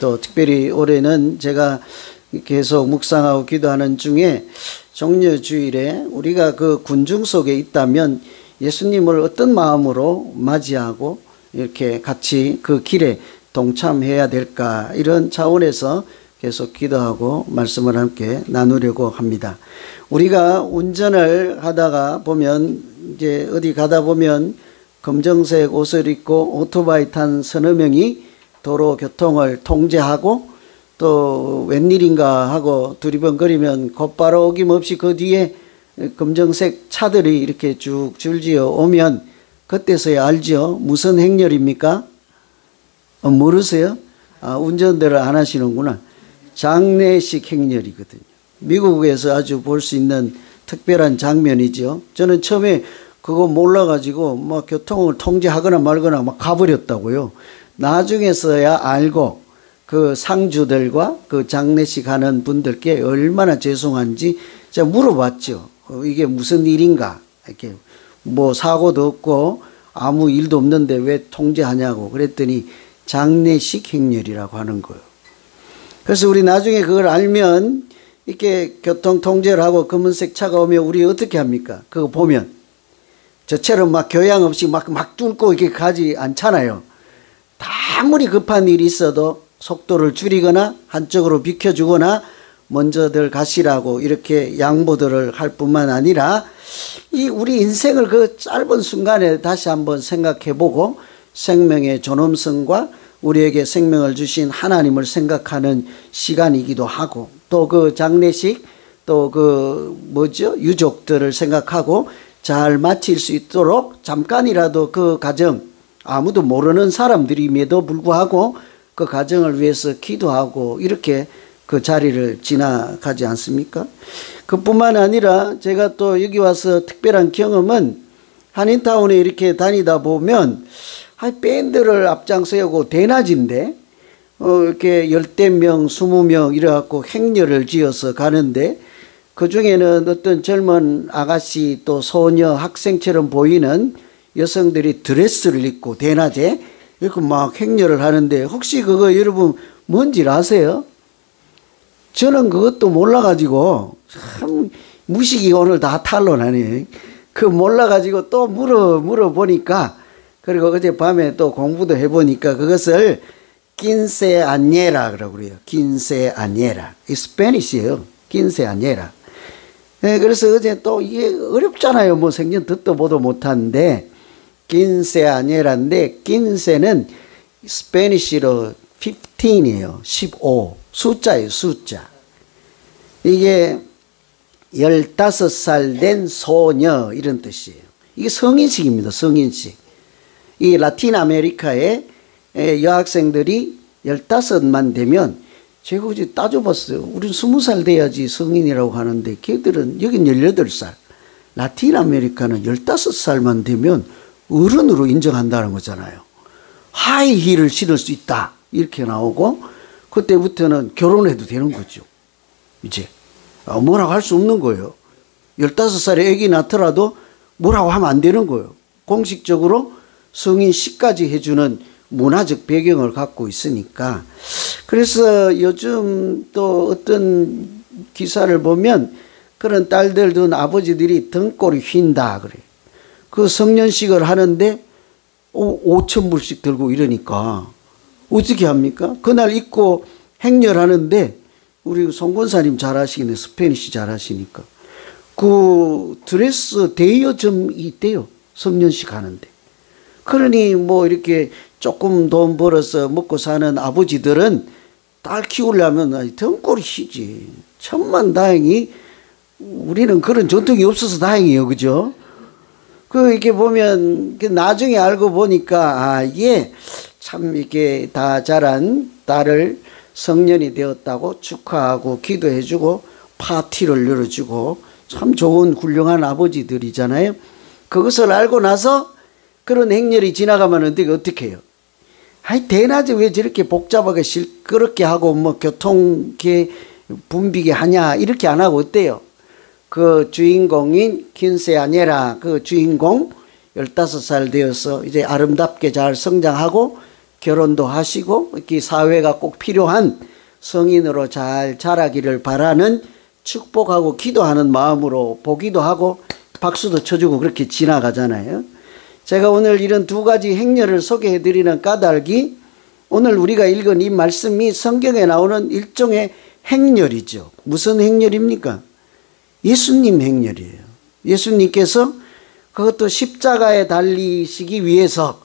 또 특별히 올해는 제가 계속 묵상하고 기도하는 중에 종려주일에 우리가 그 군중 속에 있다면 예수님을 어떤 마음으로 맞이하고 이렇게 같이 그 길에 동참해야 될까, 이런 차원에서 계속 기도하고 말씀을 함께 나누려고 합니다. 우리가 운전을 하다가 보면, 이제 어디 가다 보면 검정색 옷을 입고 오토바이 탄 서너 명이 도로 교통을 통제하고, 또 웬일인가 하고 두리번거리면 곧바로 어김없이 그 뒤에 검정색 차들이 이렇게 쭉 줄지어 오면 그때서야 알죠. 무슨 행렬입니까? 모르세요? 운전대를 안 하시는구나. 장례식 행렬이거든요. 미국에서 아주 볼 수 있는 특별한 장면이죠. 저는 처음에 그거 몰라가지고 막 교통을 통제하거나 말거나 막 가버렸다고요. 나중에서야 알고 그 상주들과 그 장례식 하는 분들께 얼마나 죄송한지 제가 물어봤죠. 이게 무슨 일인가? 이렇게 뭐 사고도 없고 아무 일도 없는데 왜 통제하냐고 그랬더니 장례식 행렬이라고 하는 거예요. 그래서 우리 나중에 그걸 알면 이렇게 교통 통제를 하고 검은색 차가 오면 우리 어떻게 합니까? 그거 보면 저처럼 막 교양 없이 막 뚫고 이렇게 가지 않잖아요. 아무리 급한 일이 있어도 속도를 줄이거나 한쪽으로 비켜주거나 먼저들 가시라고 이렇게 양보들을 할 뿐만 아니라, 이 우리 인생을 그 짧은 순간에 다시 한번 생각해보고 생명의 존엄성과 우리에게 생명을 주신 하나님을 생각하는 시간이기도 하고, 또 그 장례식, 또 그 유족들을 생각하고 잘 마칠 수 있도록 잠깐이라도 그 가정, 아무도 모르는 사람들임에도 불구하고 그 가정을 위해서 기도하고 이렇게 그 자리를 지나가지 않습니까? 그뿐만 아니라 제가 또 여기 와서 특별한 경험은, 한인타운에 이렇게 다니다 보면 밴드를 앞장서고 대낮인데 이렇게 10명, 20명 이래갖고 행렬을 지어서 가는데, 그 중에는 어떤 젊은 아가씨 또 소녀 학생처럼 보이는 여성들이 드레스를 입고 대낮에 이렇게 막 행렬을 하는데, 혹시 그거 여러분 뭔지 아세요? 저는 그것도 몰라가지고 참 무식이 오늘 다 탄로나네. 그 몰라가지고 또 물어보니까, 그리고 어젯밤에 또 공부도 해보니까 그것을 킨세아녜라 그러고 그래요. 킨세아녜라. 이 스페니쉬예요. 킨세아녜라. 네, 그래서 어제 또 이게 어렵잖아요. 뭐 생전 듣도 보도 못하는데, 킨세아녜라인데, 킨세는 스페니쉬로 15이에요. 15. 숫자예요, 숫자. 이게 15살 된 소녀, 이런 뜻이에요. 이게 성인식입니다, 성인식. 이 라틴 아메리카의 여학생들이 15만 되면, 제가 어제 따져봤어요. 우린 20살 돼야지 성인이라고 하는데, 걔들은 여긴 18살. 라틴 아메리카는 15살만 되면 어른으로 인정한다는 거잖아요. 하이힐을 신을 수 있다, 이렇게 나오고, 그때부터는 결혼해도 되는 거죠. 이제 뭐라고 할 수 없는 거예요. 15살에 애기 낳더라도 뭐라고 하면 안 되는 거예요. 공식적으로 성인식까지 해주는 문화적 배경을 갖고 있으니까. 그래서 요즘 또 어떤 기사를 보면 그런 딸들 둔 아버지들이 등골이 휜다 그래요. 그 성년식을 하는데 5,000불씩 들고 이러니까 어떻게 합니까? 그날 입고 행렬하는데, 우리 송 권사님 잘 아시겠네. 스페니쉬 잘 아시니까. 그 드레스 대여점이 있대요. 성년식 하는데. 그러니 뭐 이렇게 조금 돈 벌어서 먹고 사는 아버지들은 딸 키우려면 등골이 휘지. 천만다행히 우리는 그런 전통이 없어서 다행이에요. 그죠? 이렇게 보면 나중에 알고 보니까, 이게 참 이렇게 다 자란 딸을 성년이 되었다고 축하하고 기도해주고 파티를 열어주고 참 좋은 훌륭한 아버지들이잖아요. 그것을 알고 나서 그런 행렬이 지나가면 어떻게 해요? 대낮에 왜 저렇게 복잡하게 시끄럽게 하고 뭐 교통계 붐비게 하냐, 이렇게 안 하고 어때요? 그 주인공인 킨세아녜라, 그 주인공 15살 되어서 이제 아름답게 잘 성장하고 결혼도 하시고 이렇게 사회가 꼭 필요한 성인으로 잘 자라기를 바라는 축복하고 기도하는 마음으로 보기도 하고 박수도 쳐주고 그렇게 지나가잖아요. 제가 오늘 이런 두 가지 행렬을 소개해 드리는 까닭이 오늘 우리가 읽은 이 말씀이 성경에 나오는 일종의 행렬이죠. 무슨 행렬입니까? 예수님 행렬이에요. 예수님께서 그것도 십자가에 달리시기 위해서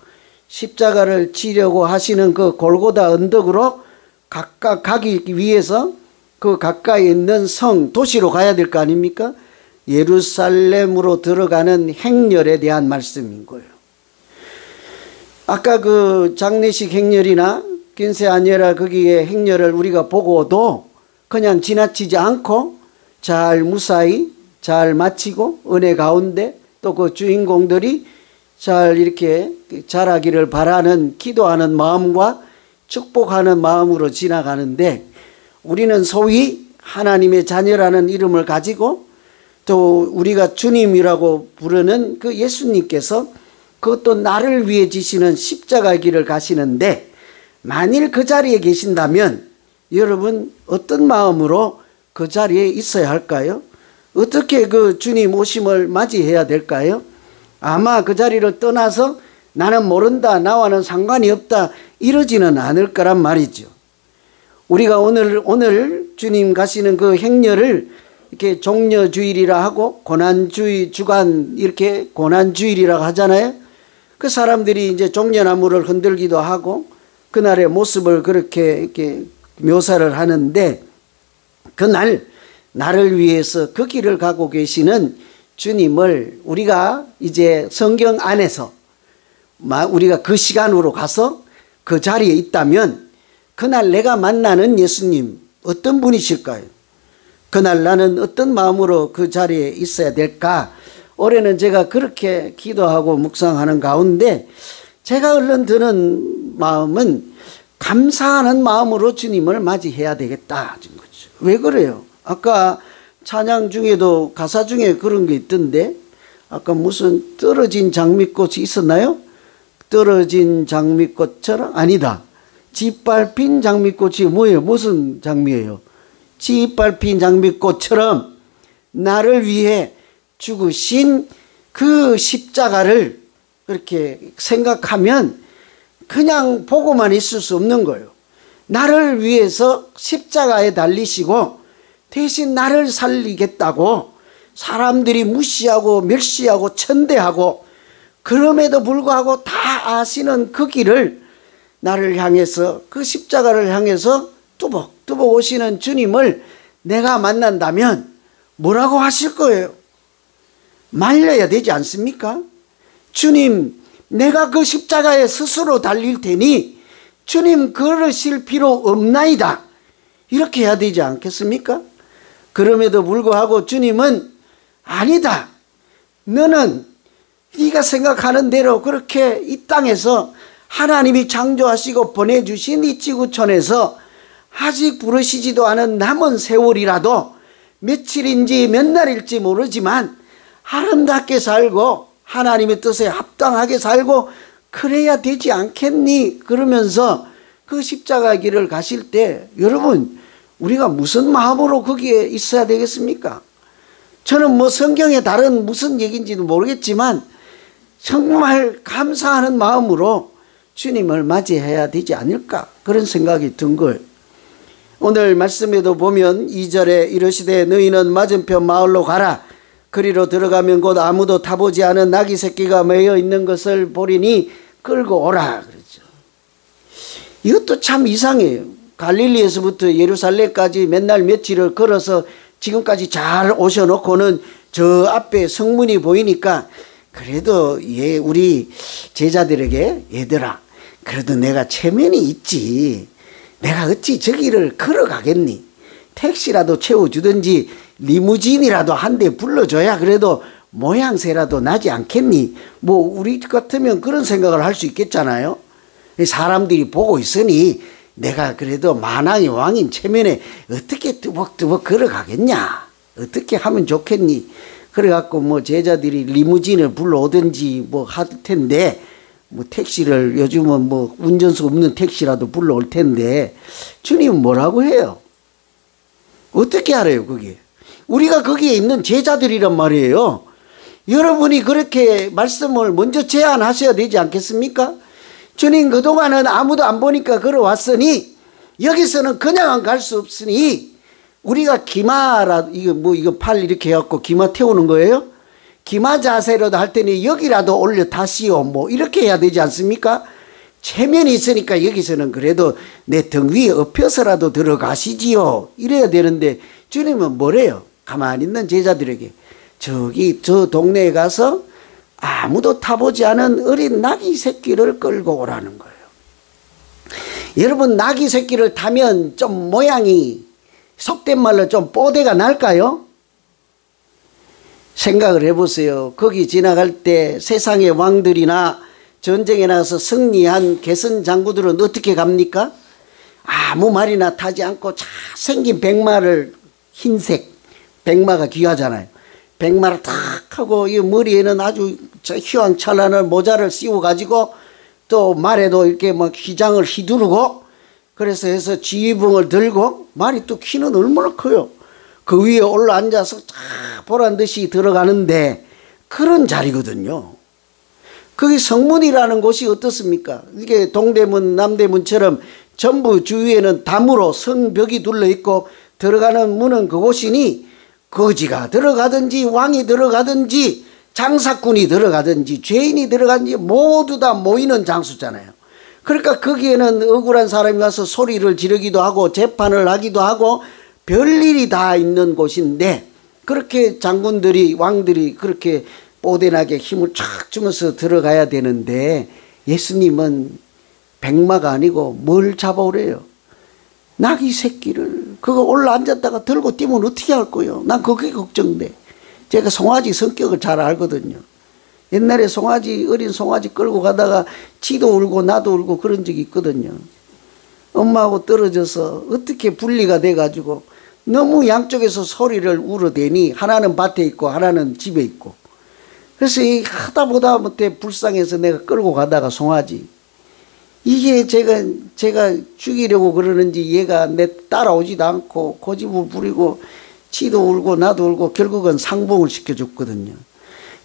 십자가를 지려고 하시는 그 골고다 언덕으로 각각 가기 위해서 그 가까이 있는 성, 도시로 가야 될 거 아닙니까? 예루살렘으로 들어가는 행렬에 대한 말씀인 거예요. 아까 그 장례식 행렬이나 퀸세 아니에라 거기에 행렬을 우리가 보고도 그냥 지나치지 않고 잘 무사히 잘 마치고 은혜 가운데 또 그 주인공들이 잘 이렇게 자라기를 바라는 기도하는 마음과 축복하는 마음으로 지나가는데 우리는 소위 하나님의 자녀라는 이름을 가지고 또 우리가 주님이라고 부르는 그 예수님께서 그것도 나를 위해 지시는 십자가의 길을 가시는데 만일 그 자리에 계신다면 여러분 어떤 마음으로 그 자리에 있어야 할까요? 어떻게 그 주님 오심을 맞이해야 될까요? 아마 그 자리를 떠나서 나는 모른다, 나와는 상관이 없다 이러지는 않을 거란 말이죠. 우리가 오늘 주님 가시는 그 행렬을 이렇게 종려주일이라 하고 고난주의 주간 이렇게 고난주일이라고 하잖아요. 그 사람들이 이제 종려나무를 흔들기도 하고 그날의 모습을 그렇게 이렇게 묘사를 하는데 그날 나를 위해서 그 길을 가고 계시는 주님을 우리가 이제 성경 안에서 우리가 그 시간으로 가서 그 자리에 있다면 그날 내가 만나는 예수님 어떤 분이실까요? 그날 나는 어떤 마음으로 그 자리에 있어야 될까? 올해는 제가 그렇게 기도하고 묵상하는 가운데 제가 얼른 드는 마음은 감사하는 마음으로 주님을 맞이해야 되겠다. 왜 그래요? 아까 찬양 중에도 가사 중에 그런 게 있던데 아까 무슨 떨어진 장미꽃이 있었나요? 떨어진 장미꽃처럼? 아니다. 짓밟힌 장미꽃이 뭐예요? 무슨 장미예요? 짓밟힌 장미꽃처럼 나를 위해 죽으신 그 십자가를 그렇게 생각하면 그냥 보고만 있을 수 없는 거예요. 나를 위해서 십자가에 달리시고 대신 나를 살리겠다고 사람들이 무시하고 멸시하고 천대하고 그럼에도 불구하고 다 아시는 그 길을 나를 향해서 그 십자가를 향해서 뚜벅뚜벅 오시는 주님을 내가 만난다면 뭐라고 하실 거예요? 말려야 되지 않습니까? 주님, 내가 그 십자가에 스스로 달릴 테니 주님 그러실 필요 없나이다. 이렇게 해야 되지 않겠습니까? 그럼에도 불구하고 주님은 아니다. 너는 네가 생각하는 대로 그렇게 이 땅에서 하나님이 창조하시고 보내주신 이 지구촌에서 아직 부르시지도 않은 남은 세월이라도 며칠인지 몇 날일지 모르지만 아름답게 살고 하나님의 뜻에 합당하게 살고 그래야 되지 않겠니? 그러면서 그 십자가 길을 가실 때 여러분 우리가 무슨 마음으로 거기에 있어야 되겠습니까? 저는 뭐 성경에 다른 무슨 얘기인지도 모르겠지만 정말 감사하는 마음으로 주님을 맞이해야 되지 않을까 그런 생각이 든 거예요. 오늘 말씀에도 보면 2절에 이르시되 너희는 맞은편 마을로 가라. 그리로 들어가면 곧 아무도 타보지 않은 나귀 새끼가 매여 있는 것을 보리니 끌고 오라 그러죠. 이것도 참 이상해요. 갈릴리에서부터 예루살렘까지 맨날 며칠을 걸어서 지금까지 잘 오셔놓고는 저 앞에 성문이 보이니까 그래도 우리 제자들에게 얘들아 그래도 내가 체면이 있지. 내가 어찌 저기를 걸어가겠니? 택시라도 채워주든지 리무진이라도 한 대 불러줘야 그래도 모양새라도 나지 않겠니? 뭐 우리 같으면 그런 생각을 할 수 있겠잖아요. 사람들이 보고 있으니 내가 그래도 만왕의 왕인 체면에 어떻게 뚜벅뚜벅 걸어가겠냐? 어떻게 하면 좋겠니? 그래갖고 뭐 제자들이 리무진을 불러오든지 뭐 할 텐데 뭐 택시를 요즘은 뭐 운전수 없는 택시라도 불러올 텐데 주님은 뭐라고 해요? 어떻게 알아요 그게? 우리가 거기에 있는 제자들이란 말이에요. 여러분이 그렇게 말씀을 먼저 제안하셔야 되지 않겠습니까? 주님 그동안은 아무도 안 보니까 걸어왔으니 여기서는 그냥 갈 수 없으니 우리가 기마라 이거 팔 이렇게 해갖고 기마 태우는 거예요? 기마 자세라도 할 테니 여기라도 올려 타시오 뭐 이렇게 해야 되지 않습니까? 체면이 있으니까 여기서는 그래도 내 등 위에 엎혀서라도 들어가시지요 이래야 되는데 주님은 뭐래요? 가만히 있는 제자들에게 저기 저 동네에 가서 아무도 타보지 않은 어린 나귀 새끼를 끌고 오라는 거예요. 여러분 나귀 새끼를 타면 좀 모양이 속된 말로 좀 뽀대가 날까요? 생각을 해보세요. 거기 지나갈 때 세상의 왕들이나 전쟁에 나가서 승리한 개선 장구들은 어떻게 갑니까? 아무 말이나 타지 않고 잘생긴 백마를 흰색 백마가 귀하잖아요. 백마를 탁 하고 이 머리에는 아주 휘황찬란한 모자를 씌워가지고 또 말에도 이렇게 막 휘장을 휘두르고 그래서 해서 지휘봉을 들고 말이 또 키는 얼마나 커요. 그 위에 올라앉아서 쫙 보란듯이 들어가는데 그런 자리거든요. 거기 성문이라는 곳이 어떻습니까? 이게 동대문 남대문처럼 전부 주위에는 담으로 성벽이 둘러있고 들어가는 문은 그곳이니 거지가 들어가든지 왕이 들어가든지 장사꾼이 들어가든지 죄인이 들어가든지 모두 다 모이는 장소잖아요. 그러니까 거기에는 억울한 사람이 와서 소리를 지르기도 하고 재판을 하기도 하고 별일이 다 있는 곳인데 그렇게 장군들이 왕들이 그렇게 뽀대나게 힘을 쫙 주면서 들어가야 되는데 예수님은 백마가 아니고 뭘 잡아오래요? 나귀 새끼를 그거 올라앉았다가 들고 뛰면 어떻게 할 거예요? 난 그게 걱정돼. 제가 송아지 성격을 잘 알거든요. 옛날에 송아지 어린 송아지 끌고 가다가 지도 울고 나도 울고 그런 적이 있거든요. 엄마하고 떨어져서 어떻게 분리가 돼가지고 너무 양쪽에서 소리를 울어대니 하나는 밭에 있고 하나는 집에 있고 그래서 이 하다 보다 못해 불쌍해서 내가 끌고 가다가 송아지 이게 제가 죽이려고 그러는지 얘가 내 따라오지도 않고 고집을 부리고 지도 울고 나도 울고 결국은 상봉을 시켜줬거든요.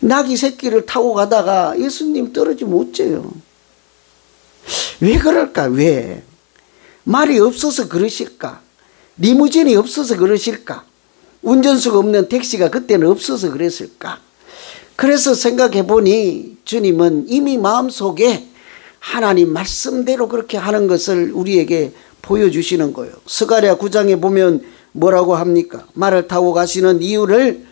나귀 새끼를 타고 가다가 예수님 떨어지면 어째요? 왜 그럴까? 왜? 말이 없어서 그러실까? 리무진이 없어서 그러실까? 운전수가 없는 택시가 그때는 없어서 그랬을까? 그래서 생각해 보니 주님은 이미 마음속에 하나님 말씀대로 그렇게 하는 것을 우리에게 보여주시는 거예요. 스가랴 9장에 보면 뭐라고 합니까? 말을 타고 가시는 이유를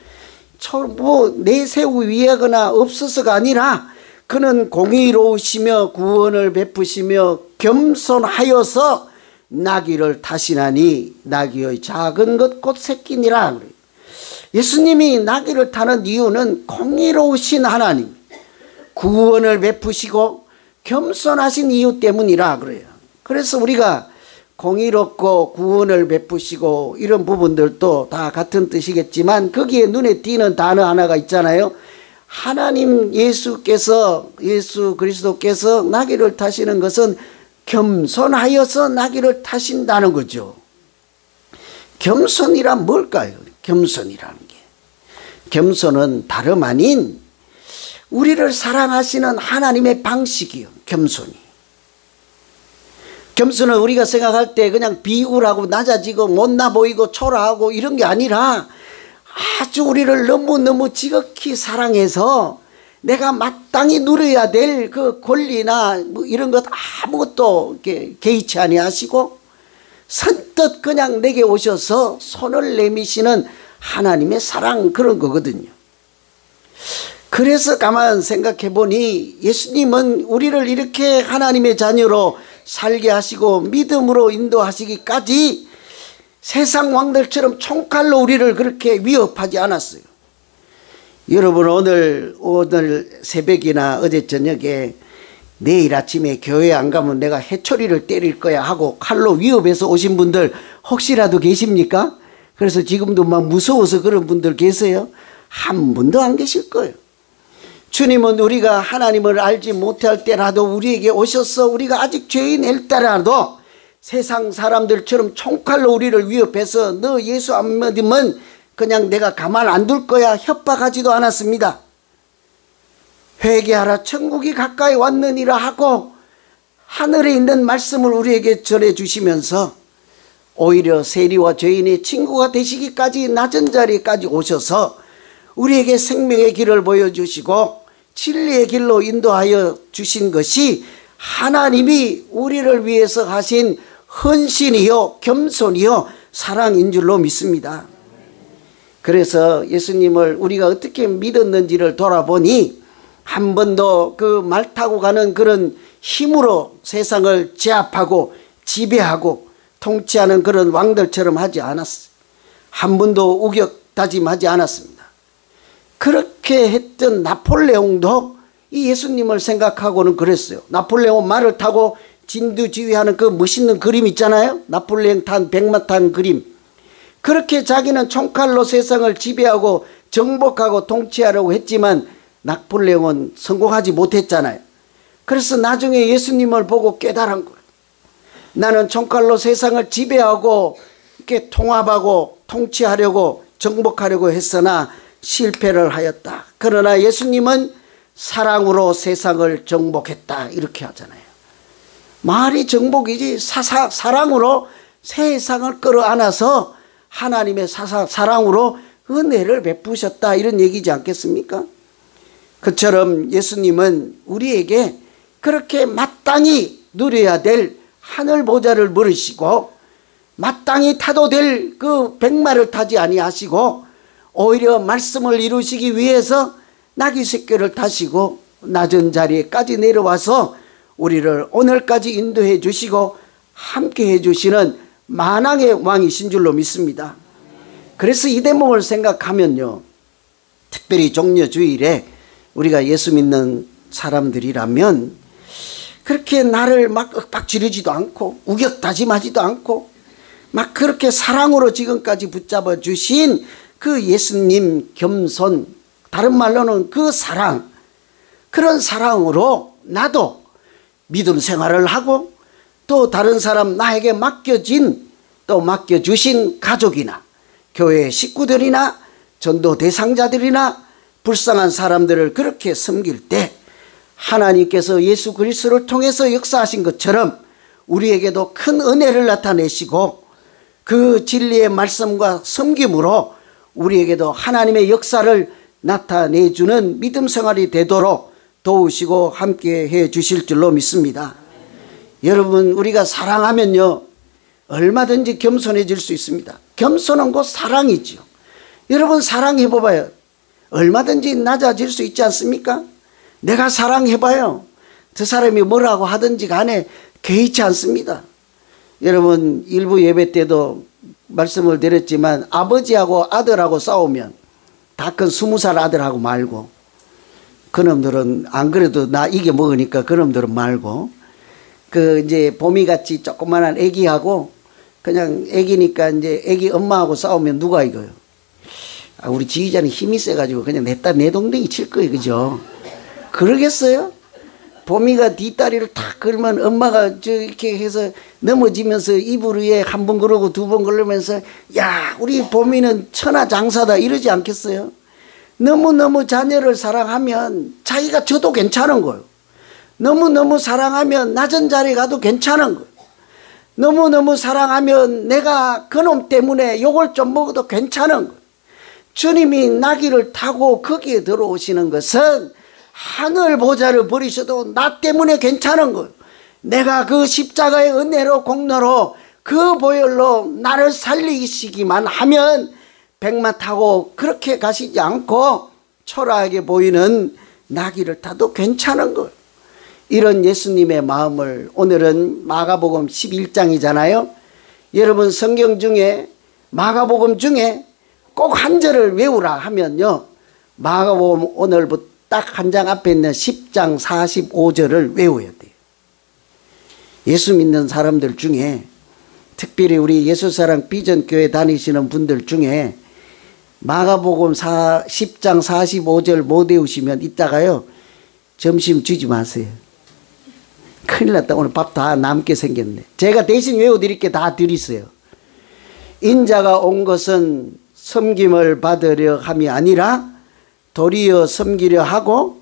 뭐 내세우 위하거나 없어서가 아니라 그는 공의로우시며 구원을 베푸시며 겸손하여서 나귀를 타시나니 나귀의 작은 것 곧 새끼니라. 예수님이 나귀를 타는 이유는 공의로우신 하나님 구원을 베푸시고 겸손하신 이유 때문이라 그래요. 그래서 우리가 공의롭고 구원을 베푸시고 이런 부분들도 다 같은 뜻이겠지만 거기에 눈에 띄는 단어 하나가 있잖아요. 하나님 예수 그리스도께서 나귀를 타시는 것은 겸손하여서 나귀를 타신다는 거죠. 겸손이란 뭘까요? 겸손이라는 게. 겸손은 다름 아닌 우리를 사랑하시는 하나님의 방식이요. 겸손이. 겸손은 우리가 생각할 때 그냥 비굴하고 낮아지고 못나 보이고 초라하고 이런 게 아니라 아주 우리를 너무너무 지극히 사랑해서 내가 마땅히 누려야 될 그 권리나 뭐 이런 것 아무것도 이렇게 개의치 아니하시고 선뜻 그냥 내게 오셔서 손을 내미시는 하나님의 사랑 그런 거거든요. 그래서 가만 생각해 보니 예수님은 우리를 이렇게 하나님의 자녀로 살게 하시고 믿음으로 인도하시기까지 세상 왕들처럼 총칼로 우리를 그렇게 위협하지 않았어요. 여러분 오늘 새벽이나 어제 저녁에 내일 아침에 교회 안 가면 내가 해초리를 때릴 거야 하고 칼로 위협해서 오신 분들 혹시라도 계십니까? 그래서 지금도 막 무서워서 그런 분들 계세요? 한 분도 안 계실 거예요. 주님은 우리가 하나님을 알지 못할 때라도 우리에게 오셔서 우리가 아직 죄인일 때라도 세상 사람들처럼 총칼로 우리를 위협해서 너 예수 안 믿으면 그냥 내가 가만 안 둘 거야 협박하지도 않았습니다. 회개하라 천국이 가까이 왔느니라 하고 하늘에 있는 말씀을 우리에게 전해주시면서 오히려 세리와 죄인의 친구가 되시기까지 낮은 자리까지 오셔서 우리에게 생명의 길을 보여주시고 진리의 길로 인도하여 주신 것이 하나님이 우리를 위해서 하신 헌신이요 겸손이요 사랑인 줄로 믿습니다. 그래서 예수님을 우리가 어떻게 믿었는지를 돌아보니 한 번도 그 말 타고 가는 그런 힘으로 세상을 제압하고 지배하고 통치하는 그런 왕들처럼 하지 않았어요. 한 번도 우격다짐하지 않았습니다. 그렇게 했던 나폴레옹도 이 예수님을 생각하고는 그랬어요. 나폴레옹 말을 타고 진두지휘하는 그 멋있는 그림 있잖아요. 나폴레옹 탄 백마 탄 그림. 그렇게 자기는 총칼로 세상을 지배하고 정복하고 통치하려고 했지만 나폴레옹은 성공하지 못했잖아요. 그래서 나중에 예수님을 보고 깨달은 거예요. 나는 총칼로 세상을 지배하고 이렇게 통합하고 통치하려고 정복하려고 했으나 실패를 하였다. 그러나 예수님은 사랑으로 세상을 정복했다. 이렇게 하잖아요. 말이 정복이지 사랑으로 세상을 끌어안아서 하나님의 사랑으로 은혜를 베푸셨다. 이런 얘기지 않겠습니까? 그처럼 예수님은 우리에게 그렇게 마땅히 누려야 될 하늘 보좌를 물으시고 마땅히 타도 될 그 백마를 타지 아니하시고 오히려 말씀을 이루시기 위해서 나귀 새끼를 타시고 낮은 자리에까지 내려와서 우리를 오늘까지 인도해 주시고 함께 해 주시는 만왕의 왕이신 줄로 믿습니다. 그래서 이 대목을 생각하면요, 특별히 종려주일에 우리가 예수 믿는 사람들이라면 그렇게 나를 막 윽박지르지도 않고 우격다짐하지도 않고 막 그렇게 사랑으로 지금까지 붙잡아 주신 그 예수님 겸손, 다른 말로는 그 사랑, 그런 사랑으로 나도 믿음 생활을 하고 또 다른 사람 나에게 맡겨진 또 맡겨주신 가족이나 교회 식구들이나 전도 대상자들이나 불쌍한 사람들을 그렇게 섬길 때 하나님께서 예수 그리스도를 통해서 역사하신 것처럼 우리에게도 큰 은혜를 나타내시고 그 진리의 말씀과 섬김으로 우리에게도 하나님의 역사를 나타내주는 믿음 생활이 되도록 도우시고 함께 해 주실 줄로 믿습니다. 여러분, 우리가 사랑하면요 얼마든지 겸손해질 수 있습니다. 겸손은 곧 사랑이죠. 여러분, 사랑해봐요. 얼마든지 낮아질 수 있지 않습니까? 내가 사랑해봐요. 저 사람이 뭐라고 하든지 간에 개의치 않습니다. 여러분, 일부 예배 때도 말씀을 드렸지만 아버지하고 아들하고 싸우면 다 큰 20살 아들하고 말고, 그놈들은 안 그래도 나 이겨 먹으니까 그놈들은 말고, 그 이제 봄이같이 조그만한 애기하고 그냥 애기니까 이제 애기 엄마하고 싸우면 누가 이겨요? 우리 지휘자는 힘이 세가지고 그냥 내 동댕이 칠 거예요. 그죠? 그러겠어요? 봄이가 뒷다리를 탁 걸면 엄마가 이렇게 해서 넘어지면서 이불 위에 한 번 그러고 두 번 그러면서 야, 우리 봄이는 천하장사다 이러지 않겠어요? 너무너무 자녀를 사랑하면 자기가 져도 괜찮은 거예요. 너무너무 사랑하면 낮은 자리에 가도 괜찮은 거예요. 너무너무 사랑하면 내가 그놈 때문에 욕을 좀 먹어도 괜찮은 거예요. 주님이 나귀를 타고 거기에 들어오시는 것은 하늘 보좌를 버리셔도 나 때문에 괜찮은 거예요. 내가 그 십자가의 은혜로 공로로 그 보혈로 나를 살리시기만 하면 백마 타고 그렇게 가시지 않고 초라하게 보이는 나귀를 타도 괜찮은 거예요. 이런 예수님의 마음을 오늘은 마가복음 11장이잖아요. 여러분, 성경 중에 마가복음 중에 꼭 한 절을 외우라 하면요, 마가복음 오늘부터 딱 한 장 앞에 있는 10장 45절을 외워야 돼요. 예수 믿는 사람들 중에 특별히 우리 예수사랑 비전교회 다니시는 분들 중에 마가복음 10장 45절 못 외우시면 이따가요 점심 주지 마세요. 큰일 났다. 오늘 밥 다 남게 생겼네. 제가 대신 외워드릴게 다 드리세요. 인자가 온 것은 섬김을 받으려 함이 아니라 도리어 섬기려 하고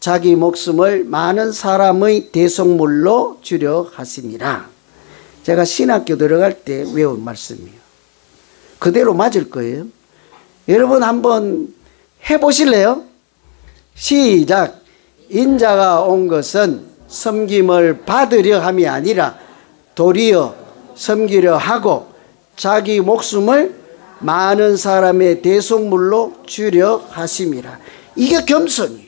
자기 목숨을 많은 사람의 대속물로 주려 하심이라. 제가 신학교 들어갈 때 외운 말씀이에요. 그대로 맞을 거예요. 여러분 한번 해보실래요? 시작. 인자가 온 것은 섬김을 받으려 함이 아니라 도리어 섬기려 하고 자기 목숨을 많은 사람의 대속물로 주려 하심이라. 이게 겸손이에요.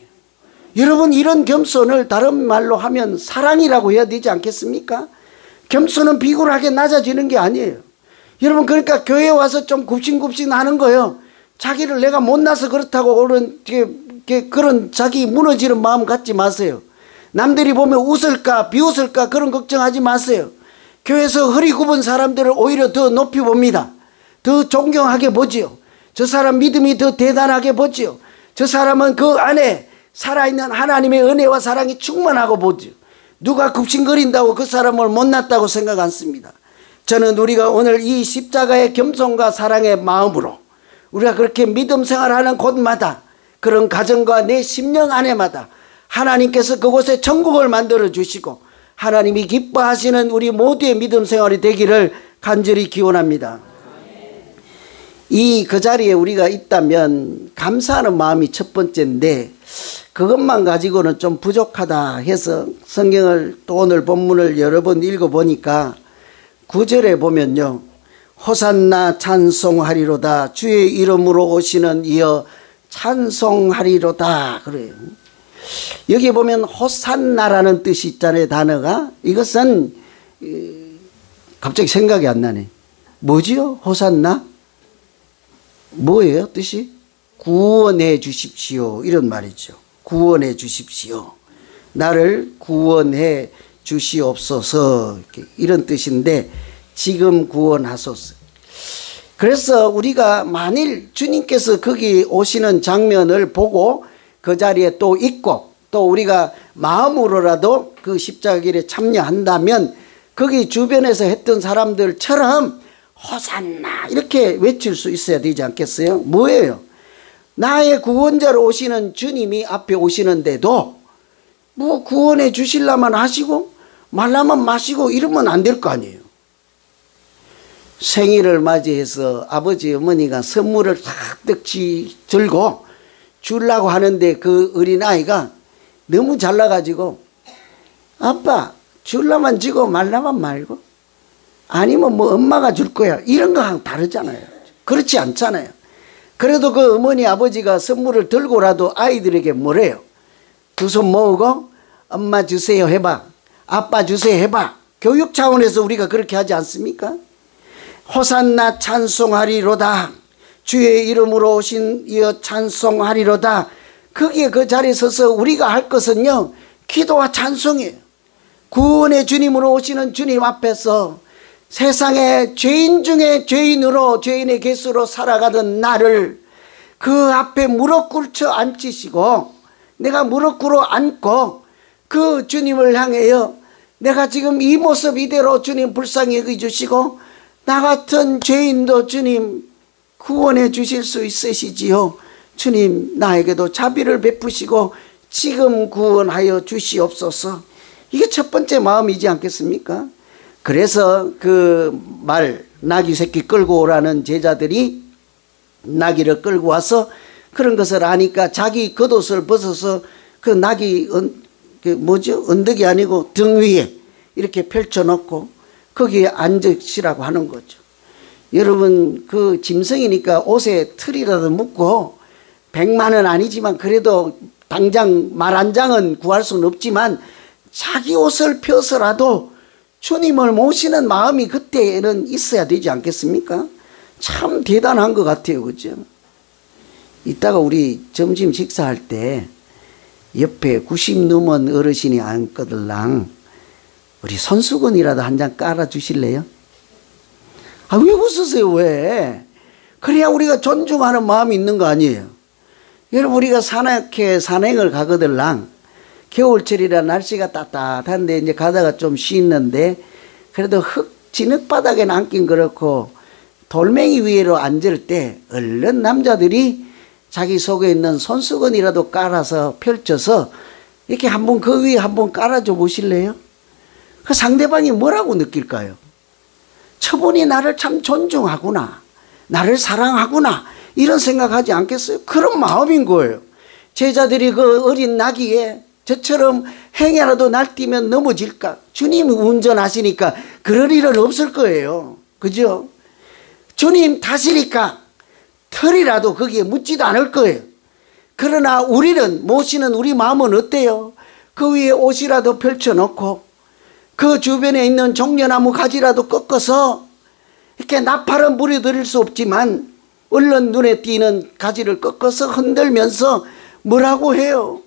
여러분 이런 겸손을 다른 말로 하면 사랑이라고 해야 되지 않겠습니까? 겸손은 비굴하게 낮아지는 게 아니에요. 여러분 그러니까 교회에 와서 좀 굽신굽신 하는 거예요. 자기를 내가 못나서 그렇다고 그런 자기 무너지는 마음 갖지 마세요. 남들이 보면 웃을까 비웃을까 그런 걱정하지 마세요. 교회에서 허리 굽은 사람들을 오히려 더 높이 봅니다. 더 존경하게 보지요. 저 사람 믿음이 더 대단하게 보지요. 저 사람은 그 안에 살아있는 하나님의 은혜와 사랑이 충만하고 보지요. 누가 굽신거린다고 그 사람을 못났다고 생각 않습니다. 저는 우리가 오늘 이 십자가의 겸손과 사랑의 마음으로 우리가 그렇게 믿음 생활하는 곳마다 그런 가정과 내 심령 안에마다 하나님께서 그곳에 천국을 만들어 주시고 하나님이 기뻐하시는 우리 모두의 믿음 생활이 되기를 간절히 기원합니다. 그 자리에 우리가 있다면 감사하는 마음이 첫 번째인데 그것만 가지고는 좀 부족하다 해서 성경을 또 오늘 본문을 여러 번 읽어보니까 9절에 보면요. 호산나 찬송하리로다. 주의 이름으로 오시는 이여 찬송하리로다. 그래요. 여기 보면 호산나라는 뜻이 있잖아요. 단어가. 이것은 갑자기 생각이 안 나네. 뭐지요? 호산나? 뭐예요? 뜻이? 구원해 주십시오. 이런 말이죠. 구원해 주십시오. 나를 구원해 주시옵소서. 이런 뜻인데 지금 구원하소서. 그래서 우리가 만일 주님께서 거기 오시는 장면을 보고 그 자리에 또 있고 또 우리가 마음으로라도 그 십자가 길에 참여한다면 거기 주변에서 했던 사람들처럼 호산나 이렇게 외칠 수 있어야 되지 않겠어요? 뭐예요? 나의 구원자로 오시는 주님이 앞에 오시는데도 뭐 구원해 주실라만 하시고 말라만 마시고 이러면 안 될 거 아니에요. 생일을 맞이해서 아버지 어머니가 선물을 탁 들고 주려고 하는데 그 어린아이가 너무 잘나가지고 아빠 줄라만 주고 말라만 말고 아니면 뭐 엄마가 줄 거야 이런 거랑 다르잖아요. 그렇지 않잖아요. 그래도 그 어머니 아버지가 선물을 들고라도 아이들에게 뭐래요? 두 손 모으고 엄마 주세요 해봐. 아빠 주세요 해봐. 교육 차원에서 우리가 그렇게 하지 않습니까? 호산나 찬송하리로다. 주의 이름으로 오신 이여 찬송하리로다. 거기에 그 자리에 서서 우리가 할 것은요 기도와 찬송이에요. 구원의 주님으로 오시는 주님 앞에서 세상의 죄인 중에 죄인으로 죄인의 개수로 살아가던 나를 그 앞에 무릎 꿇쳐 앉히시고 내가 무릎 꿇어 앉고 그 주님을 향해요 내가 지금 이 모습 이대로 주님 불쌍히 여겨주시고 나 같은 죄인도 주님 구원해 주실 수 있으시지요. 주님 나에게도 자비를 베푸시고 지금 구원하여 주시옵소서. 이게 첫 번째 마음이지 않겠습니까? 그래서 그 말 나귀 새끼 끌고 오라는 제자들이 나귀를 끌고 와서 그런 것을 아니까 자기 겉옷을 벗어서 그 나귀 언덕이 아니고 등 위에 이렇게 펼쳐놓고 거기에 앉으시라고 하는 거죠. 여러분 그 짐승이니까 옷에 틀이라도 묶고 100만 원 아니지만 그래도 당장 말 한 장은 구할 수는 없지만 자기 옷을 펴서라도 주님을 모시는 마음이 그때는 있어야 되지 않겠습니까? 참 대단한 것 같아요. 그죠? 이따가 우리 점심 식사할 때 옆에 90 넘은 어르신이 앉거들랑 우리 손수건이라도 한 장 깔아 주실래요? 아, 왜 웃으세요? 왜? 그래야 우리가 존중하는 마음이 있는 거 아니에요. 여러분, 우리가 산행을 가거들랑 겨울철이라 날씨가 따뜻한데 이제 가다가 좀 쉬는데 그래도 진흙바닥에 앉긴 그렇고 돌멩이 위로 앉을 때 얼른 남자들이 자기 속에 있는 손수건이라도 깔아서 펼쳐서 이렇게 한번 그 위에 한번 깔아줘 보실래요? 그 상대방이 뭐라고 느낄까요? 저분이 나를 참 존중하구나, 나를 사랑하구나, 이런 생각하지 않겠어요? 그런 마음인 거예요. 제자들이 그 어린 나귀에 저처럼 행여라도 날뛰면 넘어질까? 주님 운전하시니까 그럴 일은 없을 거예요. 그죠? 주님 타시니까 털이라도 거기에 묻지도 않을 거예요. 그러나 우리는 모시는 우리 마음은 어때요? 그 위에 옷이라도 펼쳐놓고 그 주변에 있는 종려나무 가지라도 꺾어서 이렇게 나팔은 부려드릴 수 없지만 얼른 눈에 띄는 가지를 꺾어서 흔들면서 뭐라고 해요?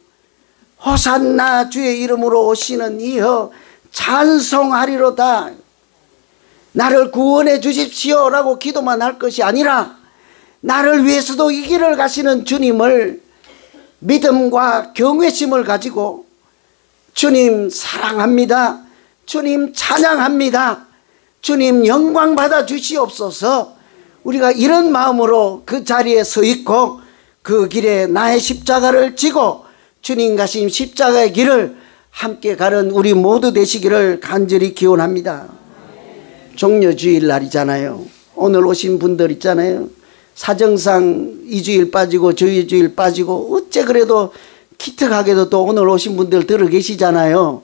호산나 주의 이름으로 오시는 이여 찬송하리로다. 나를 구원해 주십시오 라고 기도만 할 것이 아니라 나를 위해서도 이 길을 가시는 주님을 믿음과 경외심을 가지고 주님 사랑합니다, 주님 찬양합니다, 주님 영광 받아 주시옵소서, 우리가 이런 마음으로 그 자리에 서 있고 그 길에 나의 십자가를 지고 주님 가신 십자가의 길을 함께 가는 우리 모두 되시기를 간절히 기원합니다. 종려주일 날이잖아요. 오늘 오신 분들 있잖아요. 사정상 2주일 빠지고 저희 주일 빠지고 어째 그래도 기특하게도 또 오늘 오신 분들 들어 계시잖아요.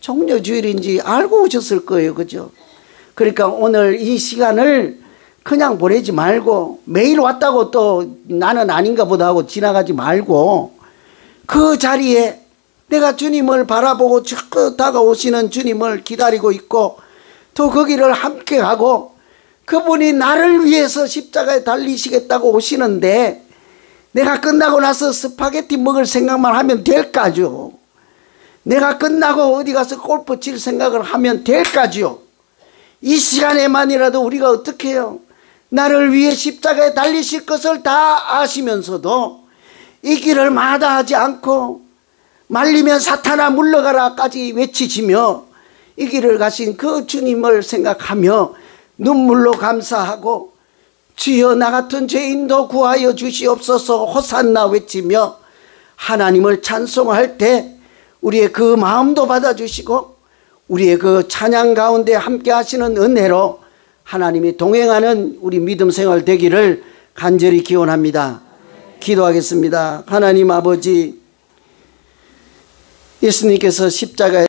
종려주일인지 알고 오셨을 거예요. 그죠? 그러니까 오늘 이 시간을 그냥 보내지 말고 매일 왔다고 또 나는 아닌가 보다 하고 지나가지 말고 그 자리에 내가 주님을 바라보고 자꾸 다가오시는 주님을 기다리고 있고 또 거기를 함께 가고 그분이 나를 위해서 십자가에 달리시겠다고 오시는데 내가 끝나고 나서 스파게티 먹을 생각만 하면 될까죠? 내가 끝나고 어디 가서 골프 칠 생각을 하면 될까죠? 이 시간에만이라도 우리가 어떻게 해요? 나를 위해 십자가에 달리실 것을 다 아시면서도 이 길을 마다하지 않고 말리면 사탄아 물러가라까지 외치시며 이 길을 가신 그 주님을 생각하며 눈물로 감사하고 주여 나 같은 죄인도 구하여 주시옵소서 호산나 외치며 하나님을 찬송할 때 우리의 그 마음도 받아주시고 우리의 그 찬양 가운데 함께 하시는 은혜로 하나님이 동행하는 우리 믿음 생활 되기를 간절히 기원합니다. 기도하겠습니다. 하나님 아버지, 예수님께서 십자가에